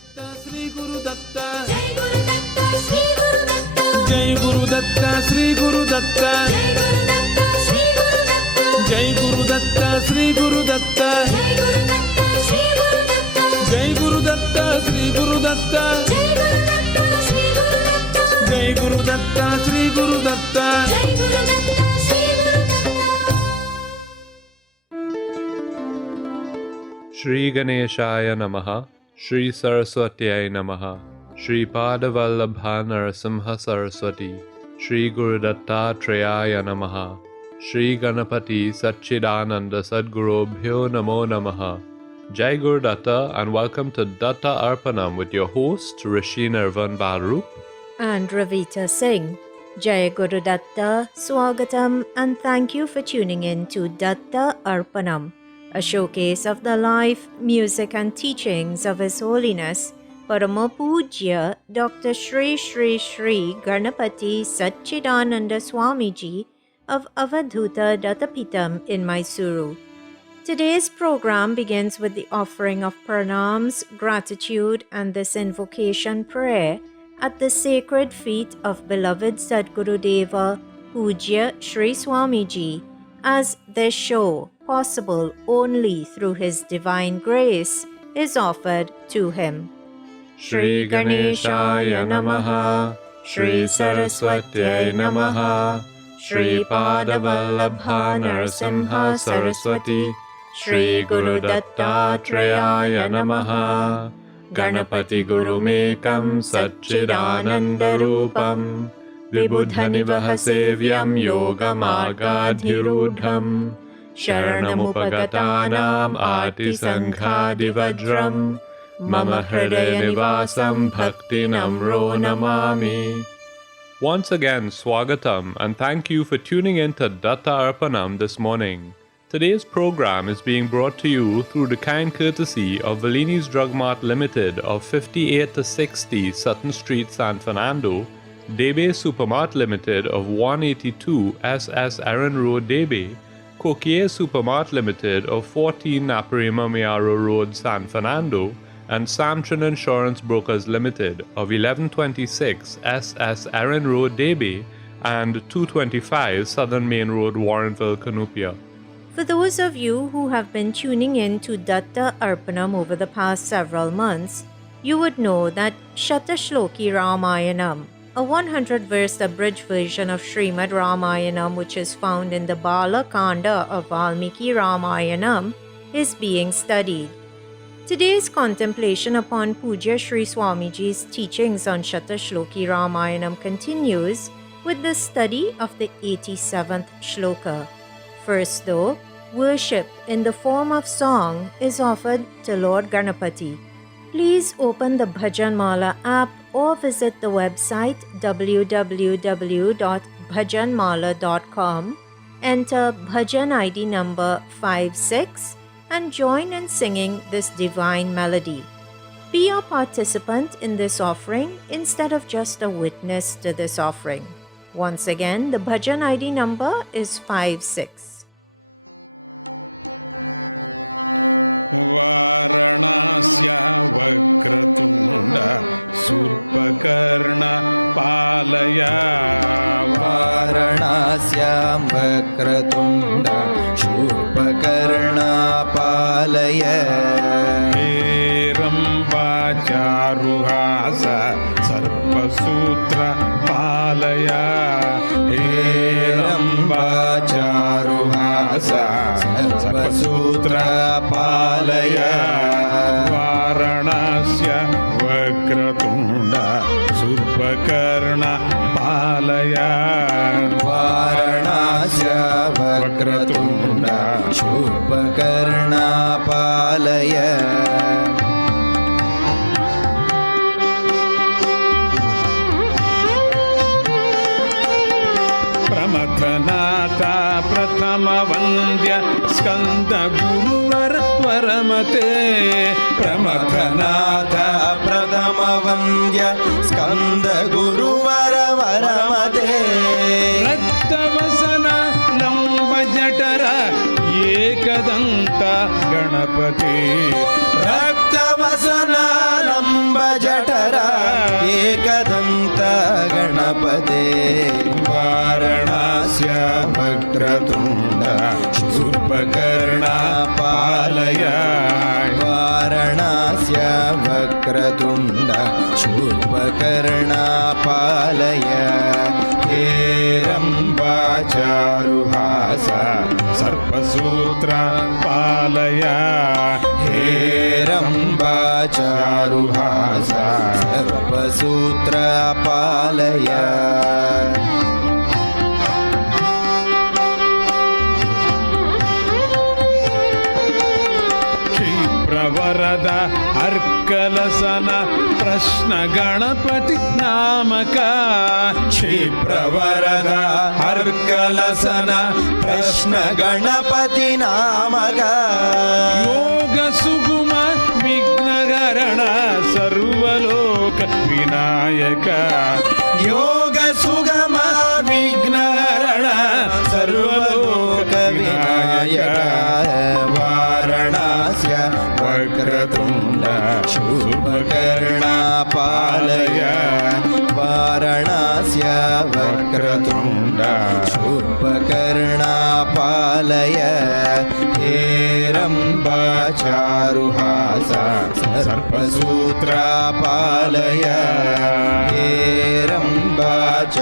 Datta, Sri Guru Datta. Jai Guru Datta, Sri Guru Datta. Jai Guru Datta, Sri Guru Datta. Jai Guru Datta, Sri Guru Datta. Jai Guru Datta, Sri Guru Datta. Jai Guru Datta, Sri Guru Datta. Jai Guru Datta, Sri Guru Datta. Jai Guru Datta, Sri Guru Datta. Jai Guru Datta, Sri Guru Datta. Shri Ganeshaya Namaha, Shri Saraswatyai Namaha, Shri Padavallabha Narasimha Saraswati, Shri Guru Dattatreya Namaha, Shri Ganapati Satchidananda Sadgurubhyo Namo Namaha. Jai Guru Datta and welcome to Datta Arpanam with your host Rishi Nirvan Baru and Ravita Singh. Jai Guru Datta, Swagatam, and thank you for tuning in to Datta Arpanam, a showcase of the life, music, and teachings of His Holiness Parama Pujya Dr. Shri Shri Shri Ganapati Satchidananda Swamiji of Avadhuta Dattapitam in Mysuru. Today's program begins with the offering of pranams, gratitude, and this invocation prayer at the sacred feet of beloved Sadguru Deva Pujya Shri Swamiji, as this show, possible only through His divine grace, is offered to Him. Shri Ganeshaya Namaha, Shri Saraswatyai Namaha, Shri Padavallabha Narasimha Saraswati, Shri Guru Dattatreya Namaha, Ganapati Guru Mekam Satchidananda Rupam, Vibudhanivaha Sevyam Yoga Margadhirudham, Sharanamupagatanam Ati Sanghadivajram, Mama Hridaya Nivasam Bhakti Namro Namami. Once again, Swagatam, and thank you for tuning in to Datta Arpanam this morning. Today's program is being brought to you through the kind courtesy of Velini's Drug Mart Limited of 58 to 60 Sutton Street, San Fernando, Debe Supermart Limited of 182 SS Aaron Road, Debe, Coquier Supermart Limited of 14 Naparima Miaro Road, San Fernando, and Samtran Insurance Brokers Limited of 1126 SS Aaron Road, Debe, and 225 Southern Main Road, Warrenville, Cunupia. For those of you who have been tuning in to Datta Arpanam over the past several months, you would know that Shata Shloki Ramayanam, a 100-verse abridged version of Srimad Ramayanam which is found in the Bala Kanda of Valmiki Ramayanam, is being studied. Today's contemplation upon Pujya Shri Swamiji's teachings on Shata Shloki Ramayanam continues with the study of the 87th Shloka. First though, worship in the form of song is offered to Lord Ganapati. Please open the Bhajan Mala app or visit the website www.bhajanmala.com, enter Bhajan ID number 56 and join in singing this divine melody. Be a participant in this offering instead of just a witness to this offering. Once again, the Bhajan ID number is 56. Varanasya Vakratunda Surpakarna Palaya. Varanasya Vakratunda Surpakarna Palaya. Herambhacharuhasa Sarpasutra Palaya. Herambhacharuhasa Sarpasutra Palaya. Varanasya Vakratunda Surpakarna Palaya. Varanasya Vakratunda Surpakarna Palaya. Pramathanata Prathama Vandya Skanda Guruvar Varamate. Pramathanata Prathama Vandya Skanda Guruvara Varamate. Raktavasana Lamba Jatara Ekadanta Ganapati. Raktavasana Lamba वक्रतुण्ड शूर्पकर्णा पालय हे रम्बाचारुहास सर्पसूत्र पालय हे रम्बाचारुहास सर्पसूत्र पालय वरद अर्कलसन प्रश्न गणपति नामक क्षिप्रवरद अर्कलसन प्रश्न गणपति नामक योग सुगम विघ्नहरण सर्वलोक विनायक योग सुगम विघ्नहरण सर्वलोक विनायक वारणास्य वक्रतुण्ड शुभकर्णा पालय वारणास्य वक्रतुण्ड शुभकर्णा पालय हे रम्बाचारुहास सर्पसूत्र पालय हे रम्बाचारुहास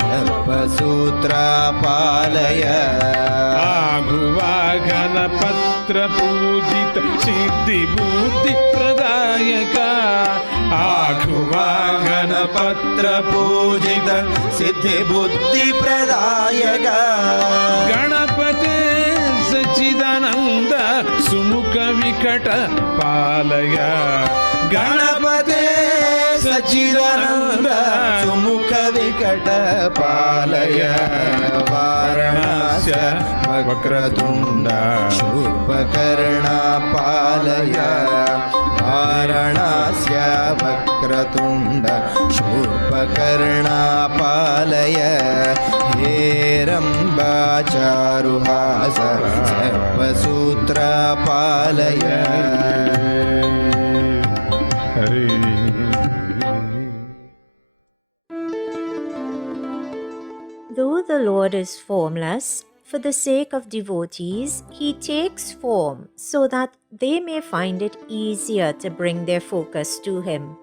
सर्पसूत्र पालय आघुवाघनपत्र पूजित सिद्धि बुद्धि प्रदायक आघुवाघनपत्र पूजित सिद्धि बुद्धि प्रदायक गणपते सच्चिदानंद सुमुख विकट पालय गणपते सच्चिदानंद सुमुख विकट पालय वारणास्य वक्रतुण्ड शूर्पकर्णा पालय वारणास्य वक्रतुण्ड शूर्पकर्णा पालय हे रम्बाचारुहास सर्पसूत्र पालय हरे Though the Lord is formless, for the sake of devotees, he takes form so that they may find it easier to bring their focus to him.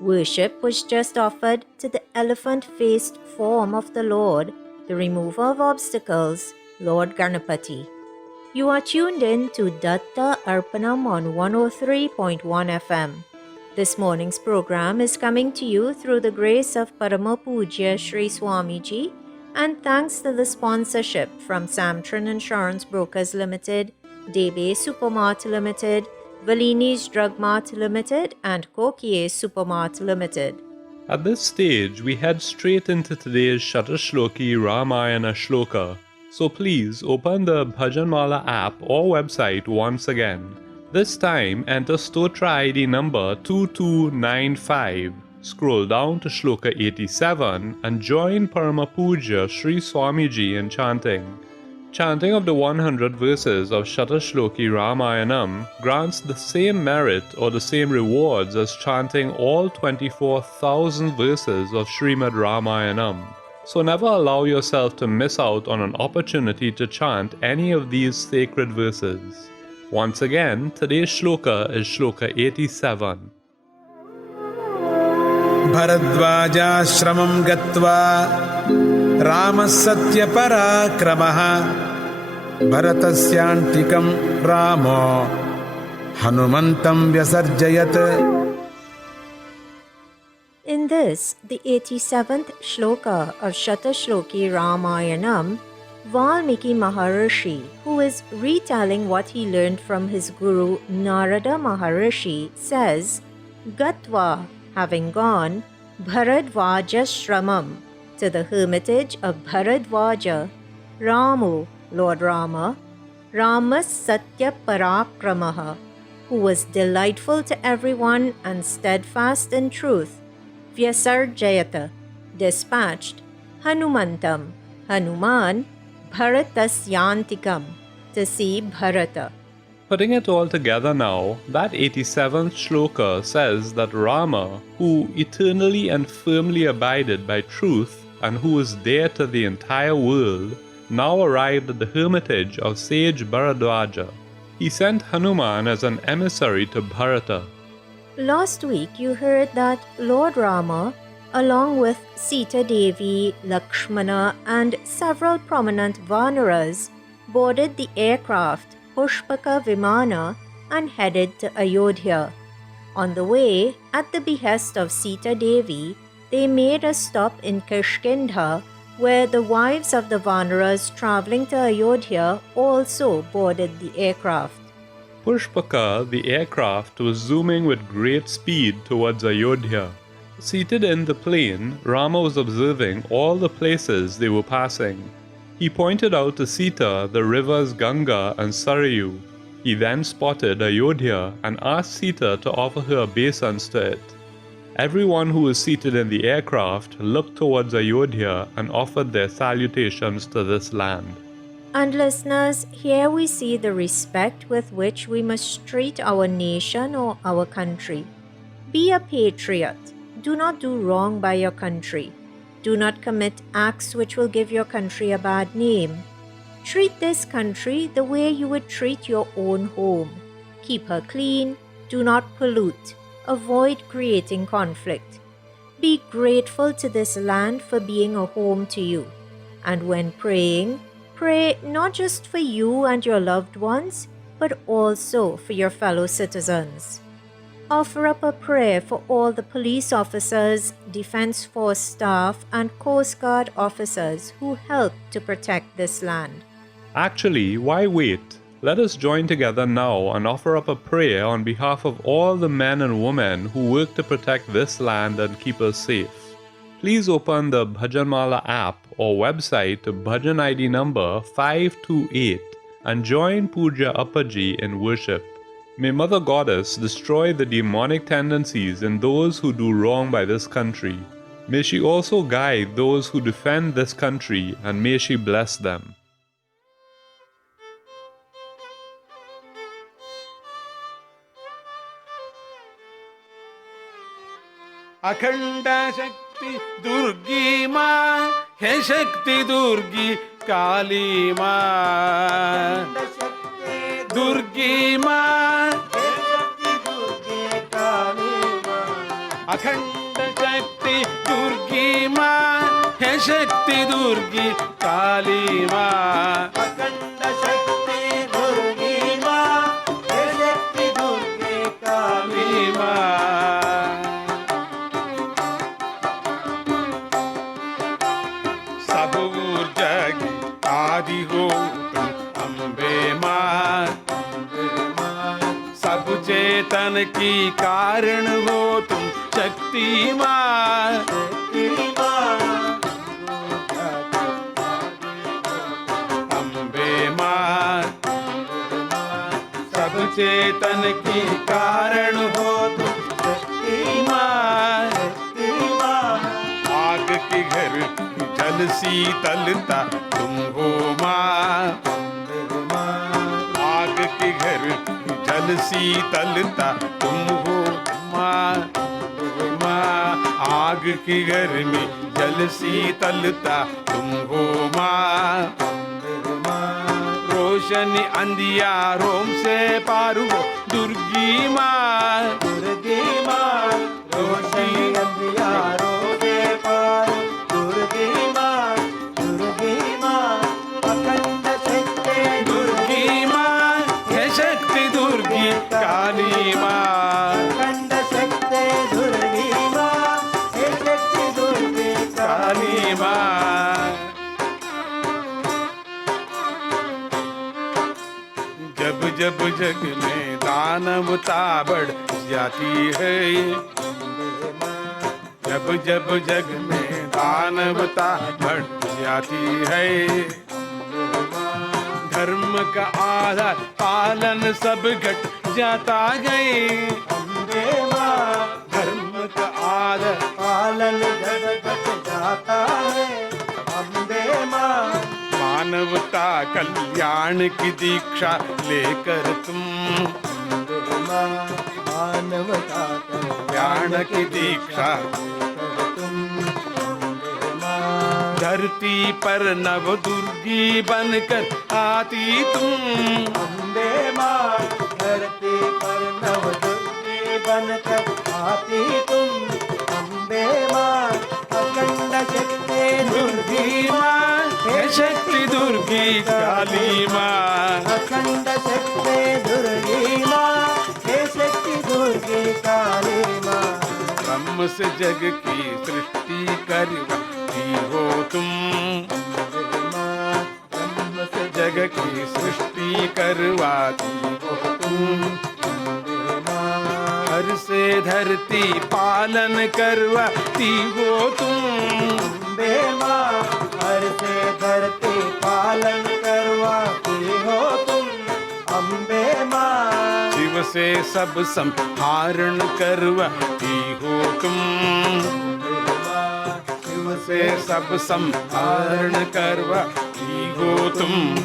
Worship was just offered to the elephant-faced form of the Lord, the remover of obstacles, Lord Ganapati. You are tuned in to Datta Arpanam on 103.1 FM. This morning's program is coming to you through the grace of Parama Pujya Sri Swami Ji, and thanks to the sponsorship from Samtran Insurance Brokers Limited, Debe Supermart Limited, Valini's Drug Mart Limited, and Kokie Supermart Limited. At this stage, we head straight into today's Shatashloki Ramayana Shloka. So please open the Bhajanmala app or website once again. This time, enter Stotra ID number 2295. Scroll down to Shloka 87 and join Parama Pujya Sri Swami Ji in chanting. Chanting of the 100 verses of Shatashloki Ramayanam grants the same merit or the same rewards as chanting all 24,000 verses of Srimad Ramayanam. So never allow yourself to miss out on an opportunity to chant any of these sacred verses. Once again, today's shloka is Shloka 87. भरद्वाजाश्रमं गत्वा रामः सत्यपराक्रमः भरतस्यान्तिकं रामो हनुमन्तं व्यसर्जयत्. In this, the 87th shloka of Shatashloki Ramayanam, Valmiki Maharishi, who is retelling what he learned from his guru Narada Maharishi, says, Gatva, having gone, Bharadvajashramam, to the hermitage of Bharadvaja, Ramu, Lord Rama, Ramas Satya Parakramaha, who was delightful to everyone and steadfast in truth, Vyasarjayata, dispatched, Hanumantam, Hanuman, Bharatasyantikam, to see Bharata. Putting it all together now, that 87th shloka says that Rama, who eternally and firmly abided by truth and who is dear to the entire world, now arrived at the hermitage of sage Bharadvaja. He sent Hanuman as an emissary to Bharata. Last week you heard that Lord Rama, along with Sita Devi, Lakshmana, and several prominent Vanaras, boarded the aircraft Pushpaka Vimana and headed to Ayodhya. On the way, at the behest of Sita Devi, they made a stop in Kishkindha, where the wives of the Vanaras traveling to Ayodhya also boarded the aircraft. Pushpaka, the aircraft, was zooming with great speed towards Ayodhya. Seated in the plane, Rama was observing all the places they were passing. He pointed out to Sita the rivers Ganga and Sarayu. He then spotted Ayodhya and asked Sita to offer her obeisance to it. Everyone who was seated in the aircraft looked towards Ayodhya and offered their salutations to this land. And listeners, here we see the respect with which we must treat our nation or our country. Be a patriot. Do not do wrong by your country. Do not commit acts which will give your country a bad name. Treat this country the way you would treat your own home. Keep her clean. Do not pollute. Avoid creating conflict. Be grateful to this land for being a home to you. And when praying, pray not just for you and your loved ones, but also for your fellow citizens. Offer up a prayer for all the police officers, Defense Force staff, and Coast Guard officers who help to protect this land. Actually, why wait? Let us join together now and offer up a prayer on behalf of all the men and women who work to protect this land and keep us safe. Please open the Bhajanmala app or website to Bhajan ID number 528 and join Puja Appaji in worship. May Mother Goddess destroy the demonic tendencies in those who do wrong by this country. May she also guide those who defend this country, and may she bless them. अखंड शक्ति दुर्गी माँ है शक्ति दुर्गी काली माँ दुर्गी माँ अखंड शक्ति दुर्गी माँ है शक्ति दुर्गी काली माँ अखंड शक्ति दुर्गी माँ है शक्ति दुर्गी काली माँ आदि हो तुम अम्बे माँ सब चेतन की कारण हो तुम शक्ति माँ अम्बे माँ सब चेतन की कारण हो तुम शक्ति माँ आग के घर जल शीतलता तुम हो माँ आग के घर जल शीतलता तुम हो माँ आग के घर में जल शीतलता तुम हो माँ रोशनी अंधियारों से पार हो दुर्गी माँ रोशनी अंधियारों से पार दुर्गी माँ अखंड शक्ति दुर्गी माँ है शक्ति दुर्गी काली माँ अखंड शक्ति दुर्गी माँ है शक्ति दुर्गी काली माँ जब जब जग में दानवता बढ़ जाती है जब जब जग में दानवता बढ़ जाती है धर्म का आधार पालन सब घट जाता गए धर्म का आधार पालन घट जाता है अम्बे माँ मानवता कल्याण की दीक्षा लेकर तुम मानवता कल्याण की दीक्षा धरती पर नव दुर्गी बनकर आती तुम। अम्बे माँ धरती पर नव दुर्गे बनकर आती तुम। अम्बे माँ अखंड शक्ति दुर्गी माँ हे शक्ति दुर्गी काली माँ। अखंड शक्ति दुर्गी माँ हे शक्ति दुर्गी काली माँ। ब्रह्म से जग की सृष्टि करती हो तुम। ब्रह्म से जग की सृष्टि करवाती हो तुम। हर से धरती पालन करवाती हो तुम। अम्बे माँ हर से धरती पालन करवाती हो तुम। अम्बे माँ शिव से सब संहारण करवाती हो तुम। शिव से सब संहारण करवाती हो तुम।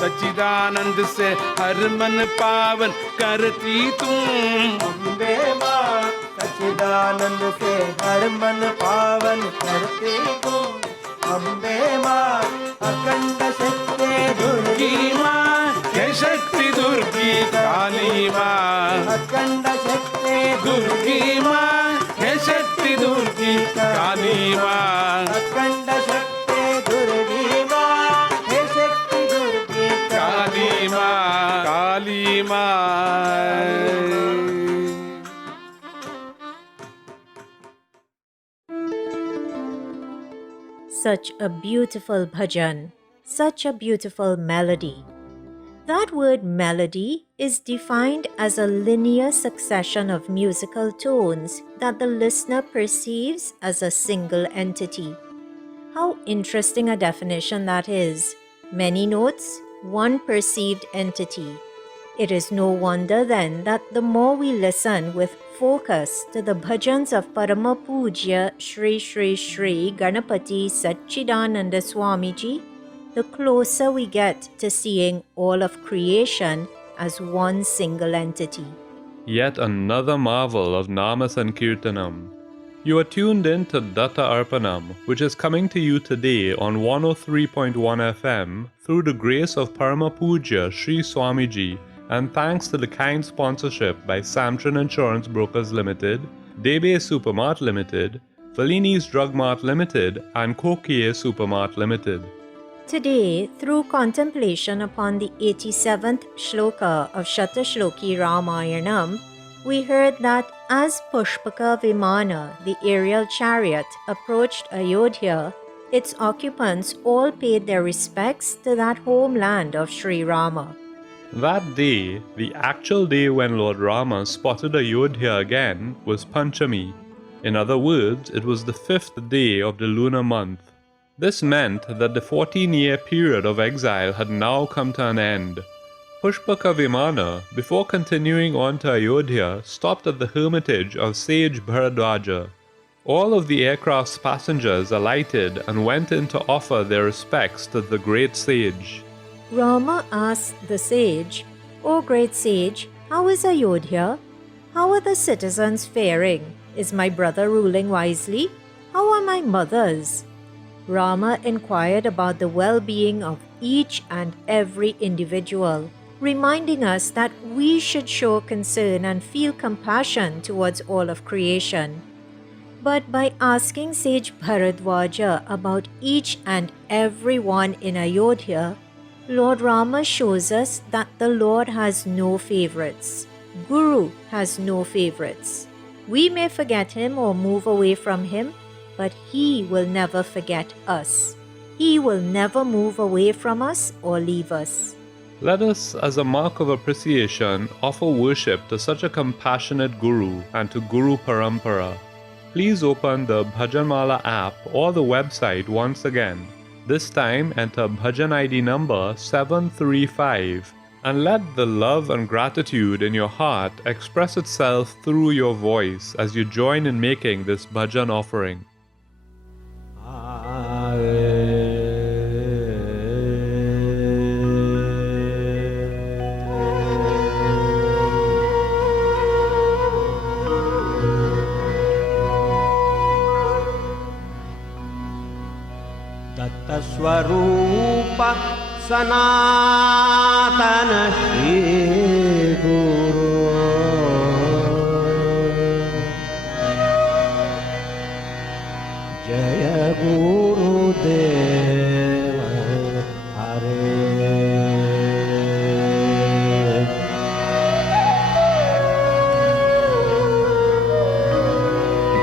सच्चिदानंद से हर मन पावन करती तुम। अम्बे माँ सच्चिदानंद से हर मन पावन करती तुम। अम्बे माँ अखंड शक्ति दुर्गी माँ हे शक्ति दुर्गी काली माँ। अखंड शक्ति दुर्गी माँ हे शक्ति दुर्गी काली माँ। अखंड शक्ति दुर्गी माँ हे शक्ति दुर्गी काली माँ काली माँ। Such a beautiful bhajan, such a beautiful melody. That word melody is defined as a linear succession of musical tones that the listener perceives as a single entity. How interesting a definition that is. Many notes, one perceived entity. It is no wonder then that the more we listen with focus to the bhajans of Parama Pujya Shri Shri Shri Ganapati Satchidananda Swamiji, the closer we get to seeing all of creation as one single entity. Yet another marvel of Nama Sankirtanam. You are tuned in to Datta Arpanam, which is coming to you today on 103.1 FM through the grace of Parama Pujya Sri Swamiji, and thanks to the kind sponsorship by Samtran Insurance Brokers Limited, Debe Supermart Limited, Fellini's Drug Mart Limited, and Kokie Supermart Limited. Today, through contemplation upon the 87th Shloka of Shatashloki Ramayanam, we heard that as Pushpaka Vimana, the aerial chariot, approached Ayodhya, its occupants all paid their respects to that homeland of Sri Rama. That day, the actual day when Lord Rama spotted Ayodhya again, was Panchami. In other words, it was the 5th day of the lunar month. This meant that the 14-year period of exile had now come to an end. Pushpaka Vimana, before continuing on to Ayodhya, stopped at the hermitage of sage Bharadwaja. All of the aircraft's passengers alighted and went in to offer their respects to the great sage. Rama asked the sage, "O great sage, how is Ayodhya? How are the citizens faring? Is my brother ruling wisely? How are my mothers?" Rama inquired about the well-being of each and every individual, reminding us that we should show concern and feel compassion towards all of creation. But by asking sage Bharadwaja about each and every one in Ayodhya, Lord Rama shows us that the Lord has no favorites. Guru has no favorites. We may forget him or move away from him, but he will never forget us. He will never move away from us or leave us. Let us, as a mark of appreciation, offer worship to such a compassionate Guru and to Guru Parampara. Please open the Bhajanmala app or the website once again. This time enter Bhajan ID number 735 and let the love and gratitude in your heart express itself through your voice as you join in making this bhajan offering. स्वरूप सनातन श्री गुरु जय गुरुदेव हरे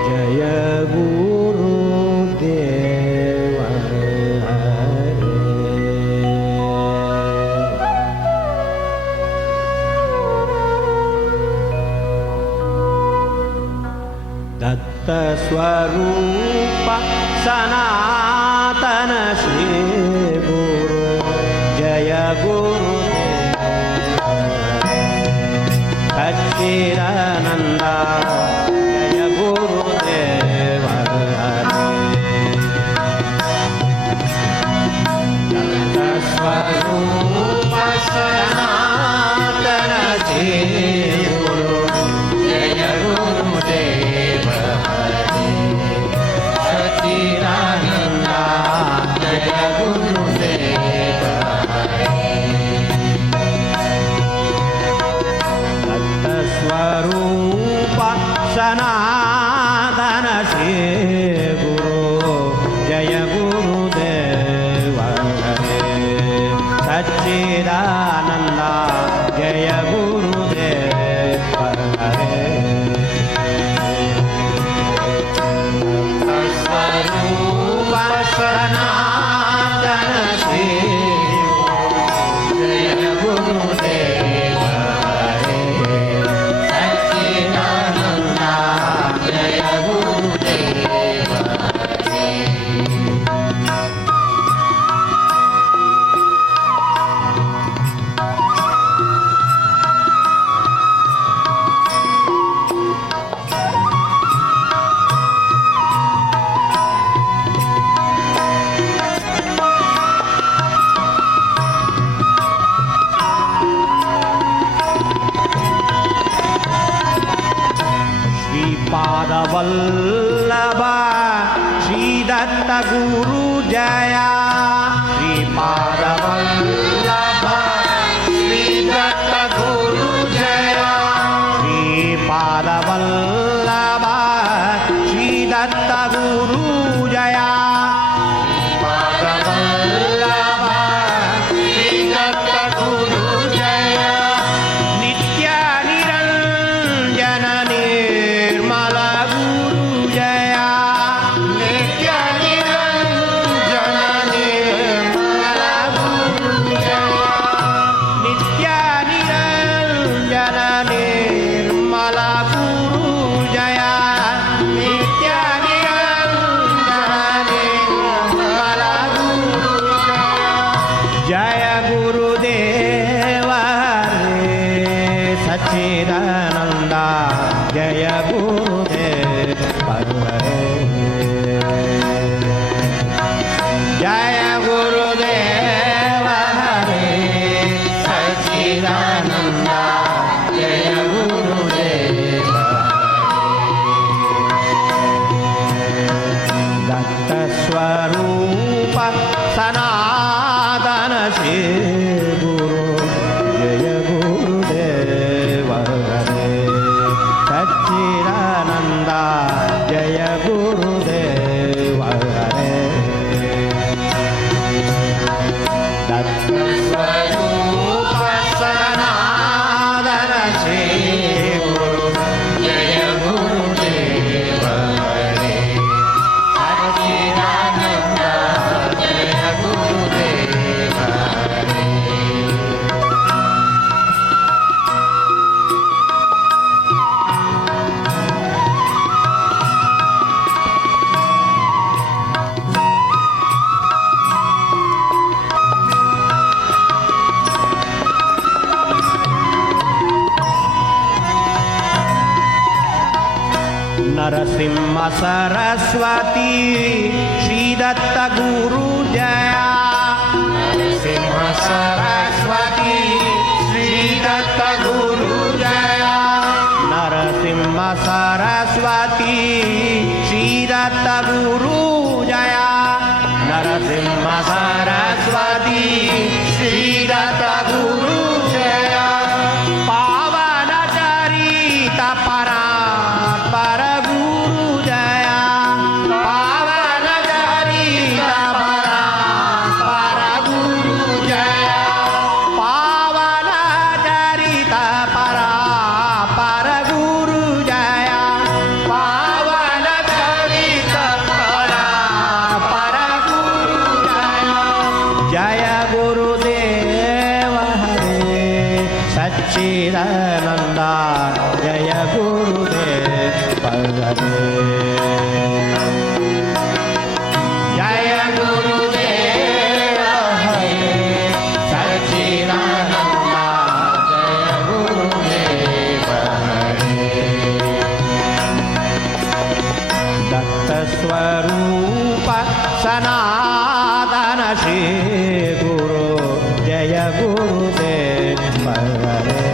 जय गुरुदेव हरे दत्त स्वरूप सनातन श्री गुरु जय गुरुदेव सच्चिदानंद जय गुरुदेव दत्त स्वरूप सनातन श्री गुरु जय गुरुदेव स्वरूप सनातन श्री गुरु जय गुरुदेव हरे सच्चिदानंद जय गुरुदेव हरे स्वरूप सनातन श्री जय गुरुदेव वल्लभ श्री दत्त गुरु जया श्रीपाद वल्लभ श्री दत्त गुरु जया श्रीपाद वल्लभ श्री दत्त गुरु जया श्रीपाद वल्लभ श्री दत्त गुरु जया नित्य निरंजन निर्मल जय गुरुदेव हरे सच्चिदानंद जय गुरुदेव हरे जय गुरुदेव हरे सच्चिदानंद जय गुरुदेव दत्त स्वरूप सनातन श्री गुरु जय गुरुदेव हरे सच्चिदानंद जय गुरुदेव हरे दत्त स्वरूप सनातन श्री गुरु जय गुरुदेव हरे सच्चिदानंद जय गुरुदेव हरे नरसिंह सरस्वती श्री दत्त गुरु जया नरसिंह सरस्वती श्री दत्त गुरु जया नरसिंह सरस्वती श्री दत्त गुरु जया नरसिंह जय गुरुदेव हरे जय गुरुदेव हरे सच्चिदानंदा जय गुरुदेव हरे दत्त स्वरूप सनातन श्री गुरु जय गुरुदेव हरे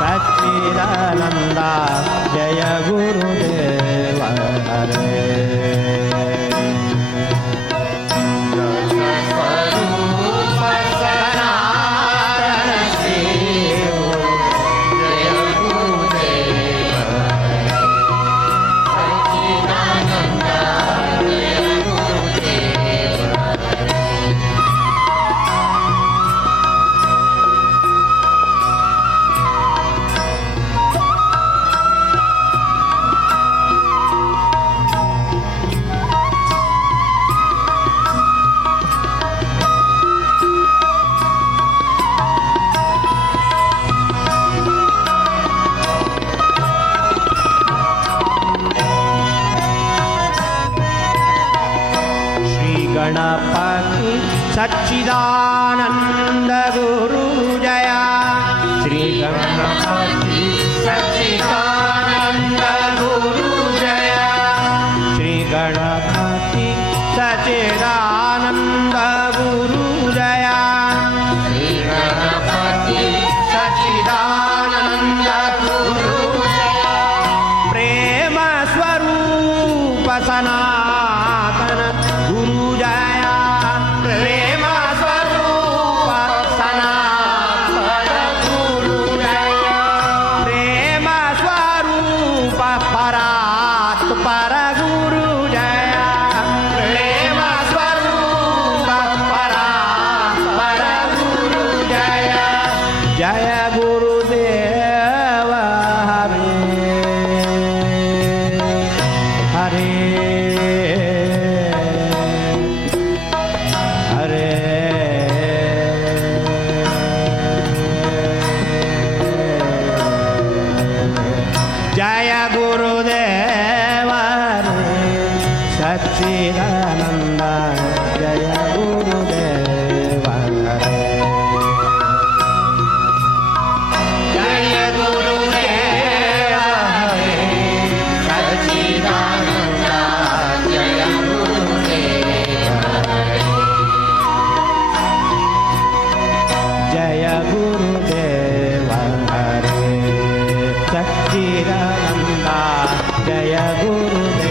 सच्चिदानंदा जय गुरुदेव हरे गणपति सच्चिदानंद गुरु जया श्री गणपति सच्चिदानंद गुरु जया श्री गणपति सच्चिदानंद गुरु जया श्री गणपति सच्चिदानंद गुरु प्रेम स्वरूप सनातन गुरु जया प्रेम स्वरूप सनातन गुरु जया प्रेम स्वरूप परात् पर गुरु जया प्रेम स्वरूप परात् पर गुरु जया जय गुरुदेव हरे हरे हरे जय गुरुदेव हरे सच्चिदानंद जय गुरुदेव हरे जय गुरुदेव हरे सच्चिदानंद जय गुरुदेव हरे जय गुरुदेव हरे सच्चिदानंद जय गुरुदेव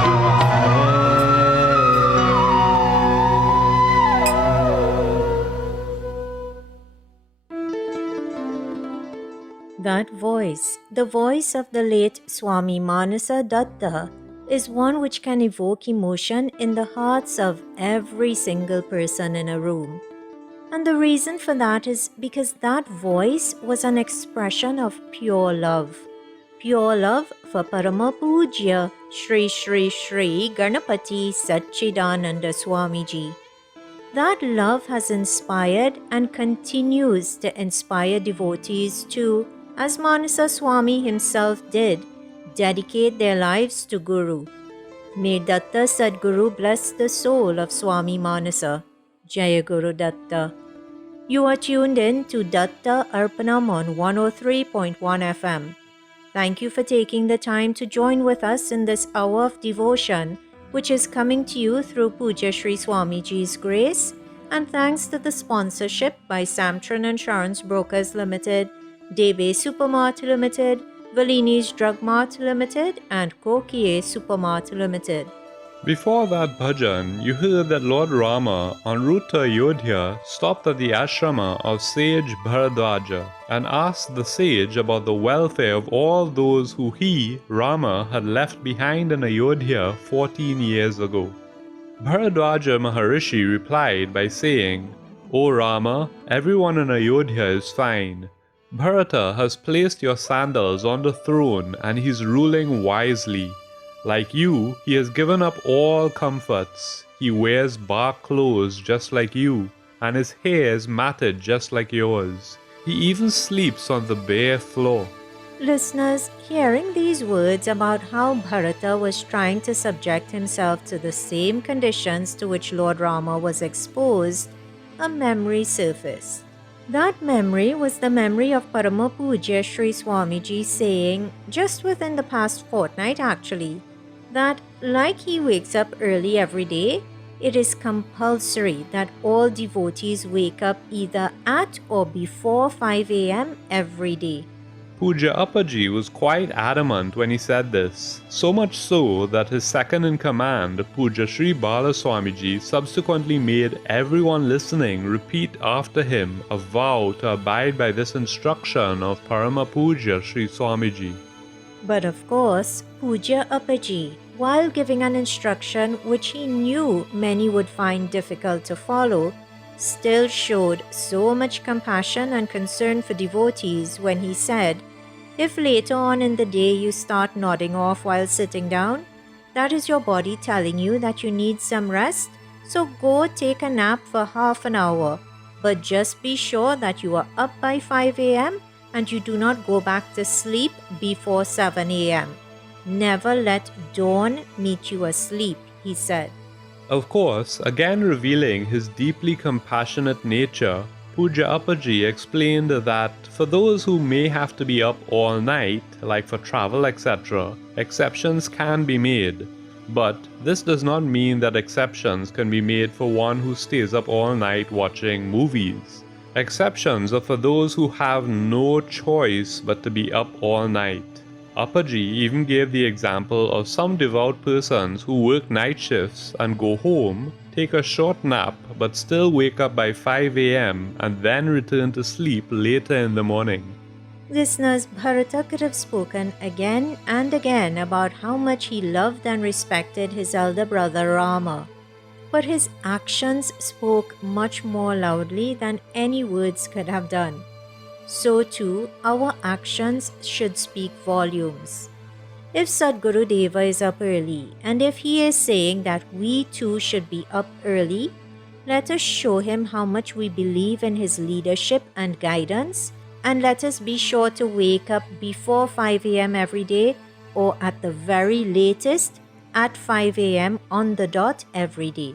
हरे That voice, the voice of the late Swami Manasa Datta, is one which can evoke emotion in the hearts of every single person in a room. And the reason for that is because that voice was an expression of pure love. Pure love for Parama Pujya Shri Shri Shri Ganapati Satchidananda Swamiji. That love has inspired and continues to inspire devotees to, as Manasa Swami himself did, dedicate their lives to Guru. May Datta Sadguru bless the soul of Swami Manasa. Jaya Guru Datta. You are tuned in to Datta Arpanam on 103.1 FM. Thank you for taking the time to join with us in this hour of devotion, which is coming to you through Puja Sri Swamiji's grace, and thanks to the sponsorship by Samtran Insurance Brokers Limited, Debe Supermart Limited, Valini's Drug Mart Limited, and Kokie Supermart Limited. Before that bhajan, you heard that Lord Rama, en route to Ayodhya, stopped at the ashrama of sage Bharadwaja and asked the sage about the welfare of all those who he, Rama, had left behind in Ayodhya 14 years ago. Bharadwaja Maharishi replied by saying, O Rama, everyone in Ayodhya is fine. Bharata has placed your sandals on the throne and he is ruling wisely. Like you, he has given up all comforts. He wears bark clothes just like you, and his hair is matted just like yours. He even sleeps on the bare floor. Listeners, hearing these words about how Bharata was trying to subject himself to the same conditions to which Lord Rama was exposed, a memory surfaced. That memory was the memory of Parama Pujya Sri Swamiji saying, just within the past fortnight actually, that like he wakes up early every day, it is compulsory that all devotees wake up either at or before 5 a.m. every day. Puja Appaji was quite adamant when he said this, so much so that his second in command, Puja Sri Bala Swamiji, subsequently made everyone listening repeat after him a vow to abide by this instruction of Parama Puja Sri Swamiji. But of course, Puja Appaji, while giving an instruction which he knew many would find difficult to follow, still showed so much compassion and concern for devotees when he said, if later on in the day you start nodding off while sitting down, that is your body telling you that you need some rest, so go take a nap for half an hour. But just be sure that you are up by 5 a.m. and you do not go back to sleep before 7 a.m. Never let dawn meet you asleep, he said. Of course, again revealing his deeply compassionate nature, Puja Appaji explained that for those who may have to be up all night, like for travel, etc., exceptions can be made. But this does not mean that exceptions can be made for one who stays up all night watching movies. Exceptions are for those who have no choice but to be up all night. Appaji even gave the example of some devout persons who work night shifts and go home, take a short nap, but still wake up by 5 a.m. and then return to sleep later in the morning. Listeners, Bharata could have spoken again and again about how much he loved and respected his elder brother Rama. But his actions spoke much more loudly than any words could have done. So too, our actions should speak volumes. If Sadguru Deva is up early, and if he is saying that we too should be up early, let us show him how much we believe in his leadership and guidance, and let us be sure to wake up before 5 a.m. every day, or at the very latest, at 5 a.m. on the dot every day.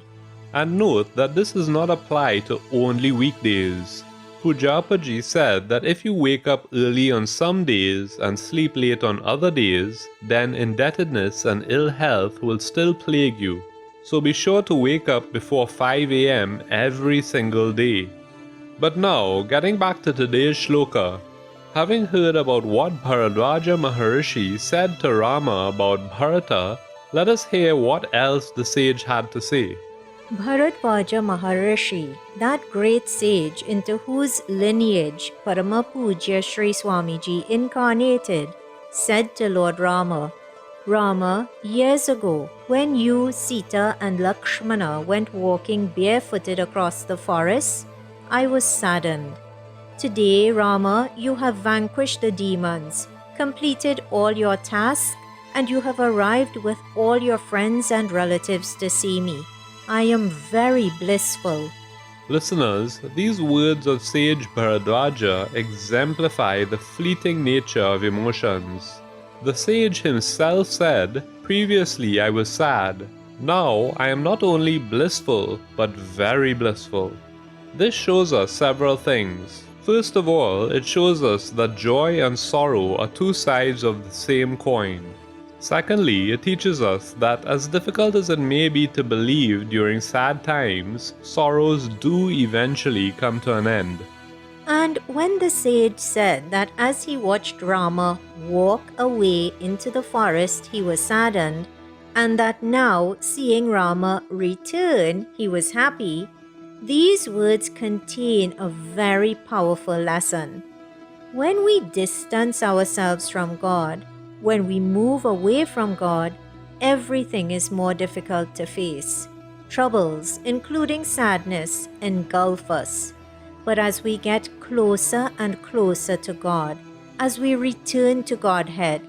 And note that this does not apply to only weekdays. Puja Appaji said that if you wake up early on some days and sleep late on other days, then indebtedness and ill health will still plague you. So be sure to wake up before 5 a.m. every single day. But now, getting back to today's shloka, having heard about what Bharadwaja Maharishi said to Rama about Bharata, let us hear what else the sage had to say. Bharadwaja Maharishi, that great sage into whose lineage Parama Pujya Sri Swamiji incarnated, said to Lord Rama, Rama, years ago, when you, Sita and Lakshmana went walking barefooted across the forest, I was saddened. Today, Rama, you have vanquished the demons, completed all your tasks, and you have arrived with all your friends and relatives to see me. I am very blissful. Listeners, these words of sage Bharadwaja exemplify the fleeting nature of emotions. The sage himself said, previously I was sad. Now I am not only blissful, but very blissful. This shows us several things. First of all, it shows us that joy and sorrow are two sides of the same coin. Secondly, it teaches us that as difficult as it may be to believe during sad times, sorrows do eventually come to an end. And when the sage said that as he watched Rama walk away into the forest, he was saddened, and that now, seeing Rama return, he was happy, these words contain a very powerful lesson. When we distance ourselves from God, when we move away from God, everything is more difficult to face. Troubles, including sadness, engulf us. But as we get closer and closer to God, as we return to Godhead,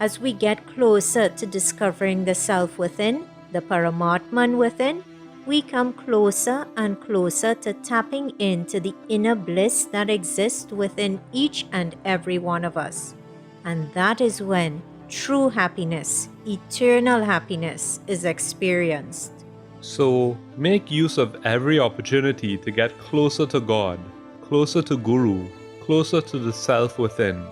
as we get closer to discovering the Self within, the Paramatman within, we come closer and closer to tapping into the inner bliss that exists within each and every one of us. And that is when true happiness, eternal happiness, is experienced. So, make use of every opportunity to get closer to God, closer to Guru, closer to the self within.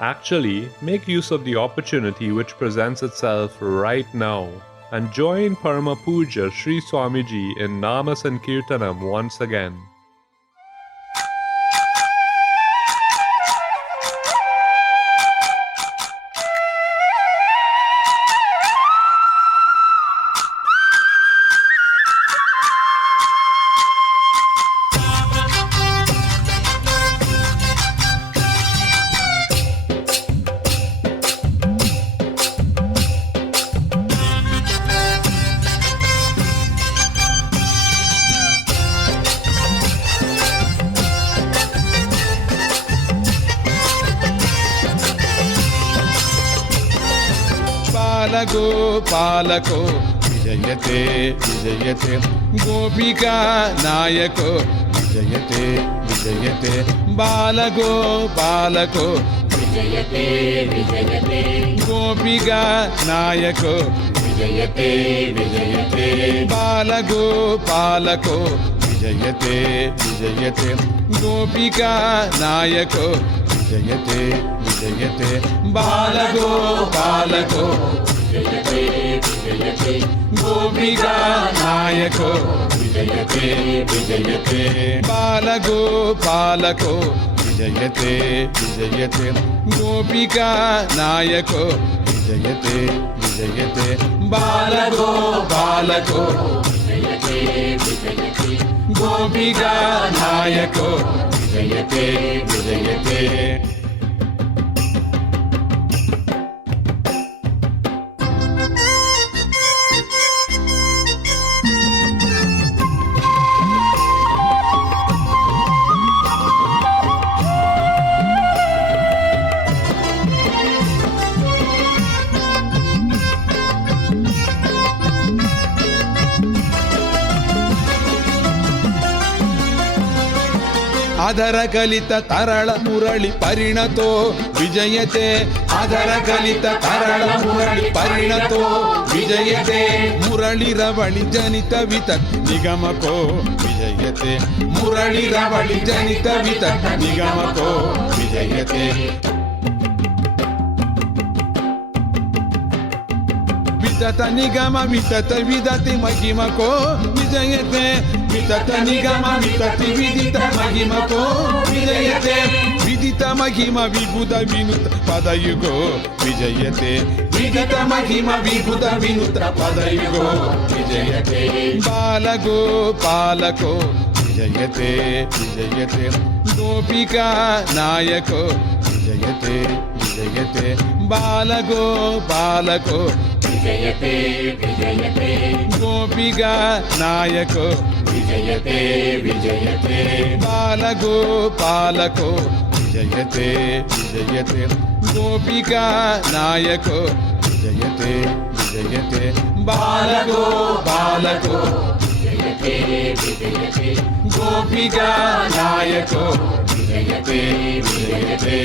Actually, make use of the opportunity which presents itself right now and join Parama Puja Sri Swamiji in Nama Sankirtanam once again. गोपालको विजयते विजयते गोपिका नायको विजयते विजयते बालगोपालको विजयते विजयते गोपिका नायको विजयते विजयते बालगोपालको विजयते विजयते गोपिका नायको विजयते विजयते बालगोपालको विजयते विजयते गोपिका नायको विजयते विजयते बालगोपालको विजयते विजयते गोपिका नायको विजयते विजयते बालगोपालको विजयते विजयते गोपिका नायको विजयते विजयते अधर कलित तरल मुरळि परिणतो विजयते अधर कलित तरल मुरळि परिणतो विजयते मुरळि रवळि जनित वितत निगमको विजयते मुरळि रवळि जनित वितत निगमको विजयते वितत निगम वितत विदति महिमको विजयते वितत निगम वितति विदित महिमको विजयते विदित महिम विबुध विनुत पदयुगो विजयते विदित महिम विबुध विनुत पदयुगो विजयते बालगोपालको विजयते विजयते गोपिका नायको विजयते विजयते बालगोपालको विजयते विजयते गोपिका नायको विजयते विजयते बालगोपालको विजयते विजयते गोपिका नायको विजयते विजयते बालगोपालको विजयते विजयते गोपिका नायको विजयते विजयते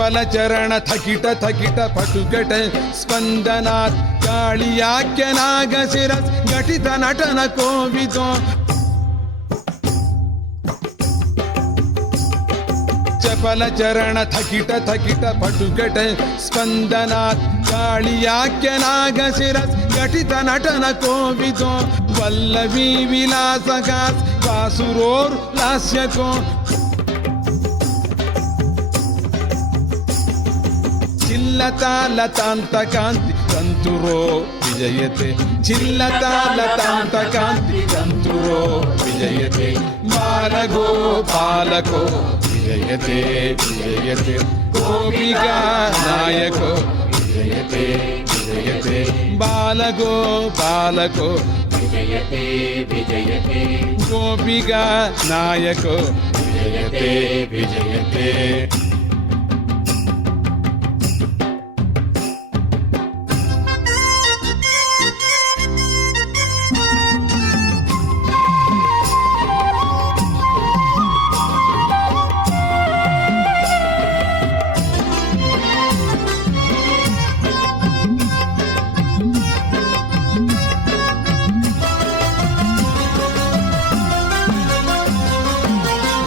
चपल चरण थकिट थकिट फटुकट स्पंदनात् काळियाख्य नाग शिरस घटित नटन कोविदो चपल चरण थकिट थकिट फटुकट स्पंदनात् काळियाख्य नाग शिरस घटित नटन कोविदो वल्लवी विलासगास वासुरोर लास्यको चिल्लता लतांत कांति संतुरो विजयते चिल्लता लतांत कांति संतुरो विजयते बालगोपालको विजयते विजयते गोपिका नायको विजयते विजयते बालगोपालको विजयते विजयते गोपिका नायको विजयते विजयते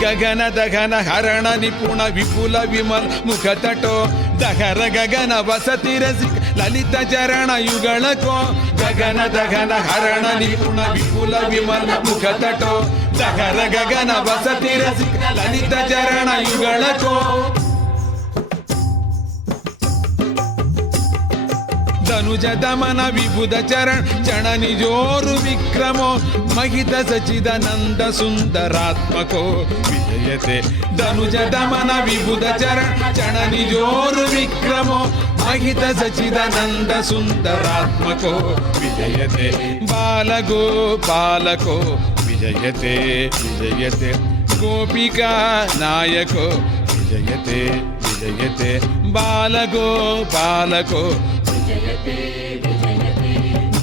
ಗಗನ ದಗನ ಹರಣ ನಿಪುಣ ವಿಪುಲ ವಿಮಲ್ ಮುಖತಟೋ ದಹರ ಗಗನ ವಸತಿ ರಸಿಕ ಲಲಿತ ಚರಣ ಯುಗಳಕೋ ಗಗನ ದಗನ ಹರಣ ನಿಪುಣ ವಿಪುಲ ವಿಮಲ್ ಮುಖತಟೋ ದಹರ ಗಗನ ವಸತಿ ರಸಿಕ ಲಲಿತ ಚರಣ ಯುಗಳಕೋ ಧನುಜ ದಮನ ವಿಬುಧ ಚರಣ ಚಣ ನಿಜೋರು ವಿಕ್ರಮೋ ಮಹಿತ ಸಚಿದಾನಂದ ಸುಂದರಾತ್ಮಕೋ ವಿಜಯತೆ ಧನುಜ ದಮನ ವಿಬುಧ ಚರಣ ಚಣ ನಿಜೋರು ವಿಕ್ರಮೋ ಮಹಿತ ಸಚಿದಾನಂದ ಸುಂದರಾತ್ಮಕೋ ವಿಜಯತೆ ಬಾಲಗೋ ಪಾಲಕೋ ವಿಜಯತೆ ವಿಜಯತೆ ಗೋಪಿಕಾ ನಾಯಕೋ ವಿಜಯತೆ ವಿಜಯತೆ ಬಾಲಗೋ ಪಾಲಕೋ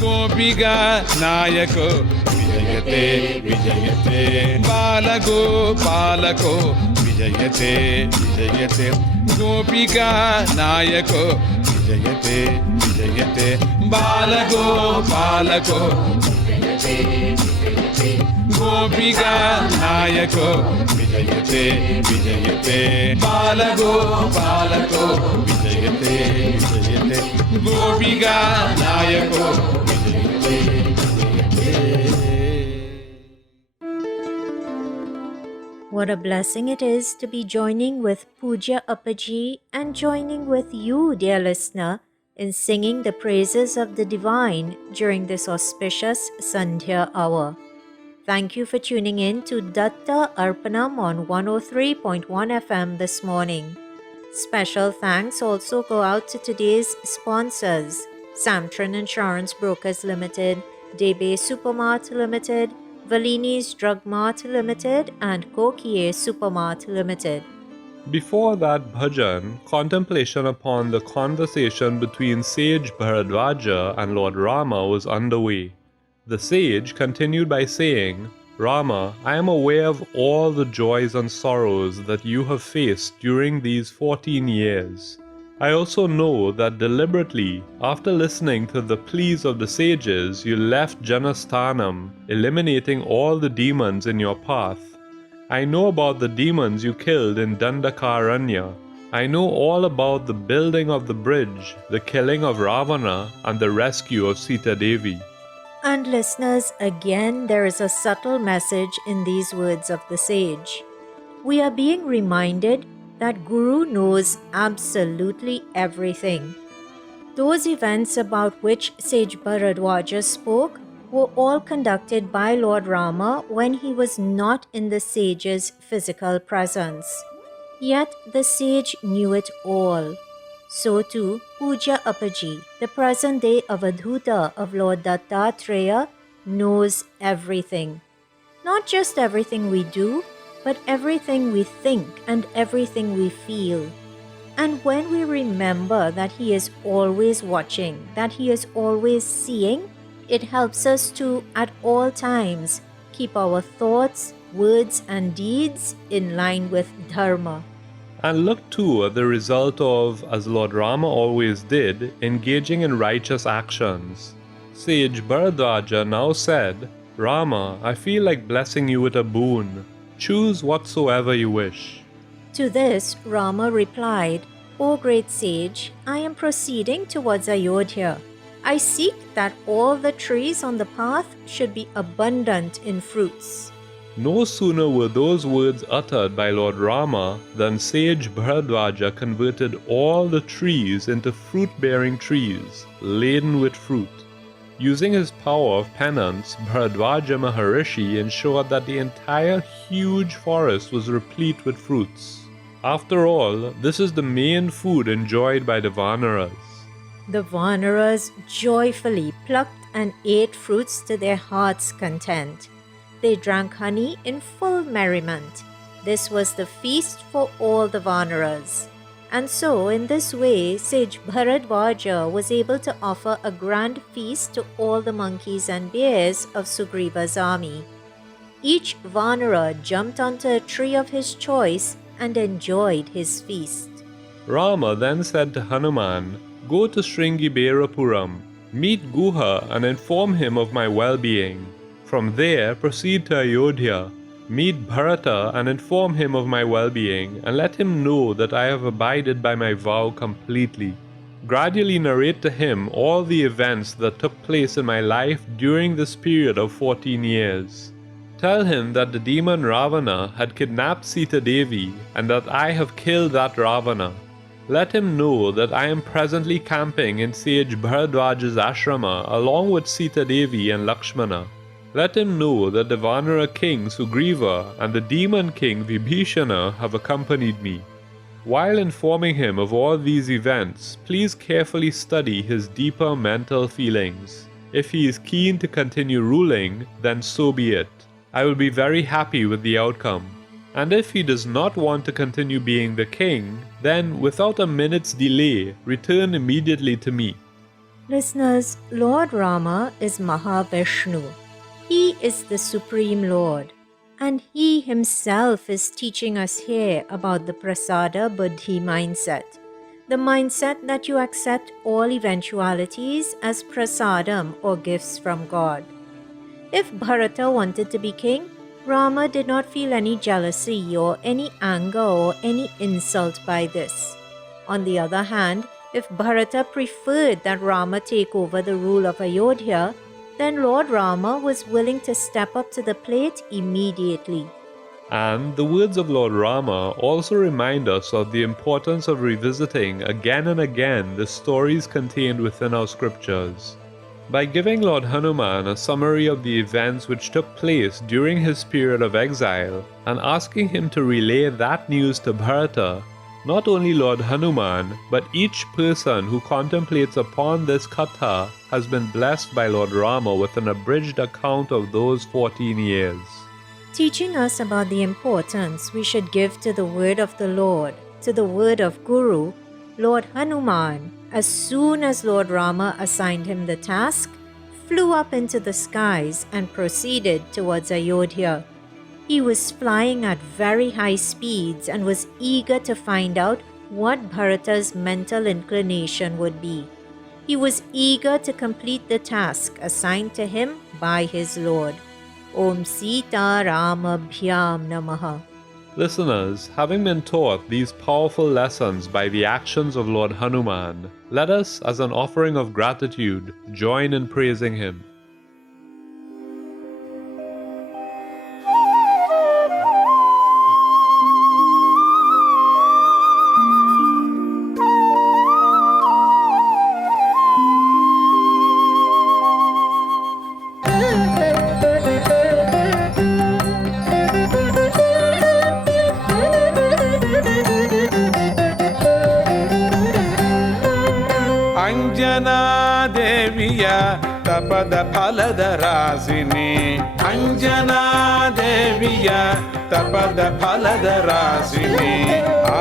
गोपिका नायको विजयते विजयते बालगो पालको विजयते विजयते गोपिका नायको विजयते विजयते बालगो पालको गोपिका नायको विजयते विजयते बालगो पालको विजयते विजयते गोपिका नायको What a blessing it is to be joining with Pujya Appaji and joining with you, dear listener, in singing the praises of the divine during this auspicious Sandhya hour. Thank you for tuning in to Datta Arpanam on 103.1 FM this morning. Special thanks also go out to today's sponsors: Samtran Insurance Brokers Limited, Debe Supermart Limited, Valini's Drug Mart Limited, and Kokie Supermart Limited. Before that bhajan, contemplation upon the conversation between sage Bharadwaja and Lord Rama was underway. The sage continued by saying, Rama, I am aware of all the joys and sorrows that you have faced during these 14 years. I also know that deliberately, after listening to the pleas of the sages, you left Janasthanam, eliminating all the demons in your path. I know about the demons you killed in Dandakaranya. I know all about the building of the bridge, the killing of Ravana, and the rescue of Sita Devi. And listeners, again there is a subtle message in these words of the sage. We are being reminded that Guru knows absolutely everything. Those events about which Sage Bharadwaja spoke were all conducted by Lord Rama when he was not in the sage's physical presence. Yet the sage knew it all. So too, Pujya Appaji, the present-day Avadhuta of Lord Dattatreya, knows everything. Not just everything we do, but everything we think and everything we feel. And when we remember that He is always watching, that He is always seeing, it helps us to, at all times, keep our thoughts, words, and deeds in line with Dharma. And look too at the result of, as Lord Rama always did, engaging in righteous actions. Sage Bharadwaja now said, Rama, I feel like blessing you with a boon. Choose whatsoever you wish. To this, Rama replied, O great sage, I am proceeding towards Ayodhya. I seek that all the trees on the path should be abundant in fruits. No sooner were those words uttered by Lord Rama than Sage Bharadwaja converted all the trees into fruit-bearing trees, laden with fruit. Using his power of penance, Bharadwaja Maharishi ensured that the entire huge forest was replete with fruits. After all, this is the main food enjoyed by the Vanaras. The Vanaras joyfully plucked and ate fruits to their heart's content. They drank honey in full merriment. This was the feast for all the Vanaras. And so, in this way, sage Bharadwaja was able to offer a grand feast to all the monkeys and bears of Sugriva's army. Each Vanara jumped onto a tree of his choice and enjoyed his feast. Rama then said to Hanuman, "Go to Sringiberapuram, meet Guha and inform him of my well-being. From there, proceed to Ayodhya, meet Bharata and inform him of my well-being, and let him know that I have abided by my vow completely. Gradually narrate to him all the events that took place in my life during this period of 14 years. Tell him that the demon Ravana had kidnapped Sita Devi and that I have killed that Ravana. Let him know that I am presently camping in sage Bharadwaja's ashrama along with Sita Devi and Lakshmana. Let him know that the Vanara king Sugriva and the demon king Vibhishana have accompanied me. While informing him of all these events, please carefully study his deeper mental feelings. If he is keen to continue ruling, then so be it. I will be very happy with the outcome. And if he does not want to continue being the king, then without a minute's delay, return immediately to me." Listeners, Lord Rama is Mahavishnu. He is the Supreme Lord. And He Himself is teaching us here about the Prasada Buddhi mindset. The mindset that you accept all eventualities as prasadam or gifts from God. If Bharata wanted to be king, Rama did not feel any jealousy or any anger or any insult by this. On the other hand, if Bharata preferred that Rama take over the rule of Ayodhya, then Lord Rama was willing to step up to the plate immediately. And the words of Lord Rama also remind us of the importance of revisiting again and again the stories contained within our scriptures. By giving Lord Hanuman a summary of the events which took place during his period of exile and asking him to relay that news to Bharata, not only Lord Hanuman, but each person who contemplates upon this katha has been blessed by Lord Rama with an abridged account of those 14 years. Teaching us about the importance we should give to the word of the Lord, to the word of Guru, Lord Hanuman, as soon as Lord Rama assigned him the task, flew up into the skies and proceeded towards Ayodhya. He was flying at very high speeds and was eager to find out what Bharata's mental inclination would be. He was eager to complete the task assigned to him by his Lord. Om Sita Ramabhyam Namaha. Listeners, having been taught these powerful lessons by the actions of Lord Hanuman, let us, as an offering of gratitude, join in praising him. ಅಂಜನಾದೇವಿಯ ತಪದ ಫಲದ ರಾಸಿನಿ ಅಂಜನಾದೇವಿಯ ತಪದ ಫಲದ ರಾಸಿನಿ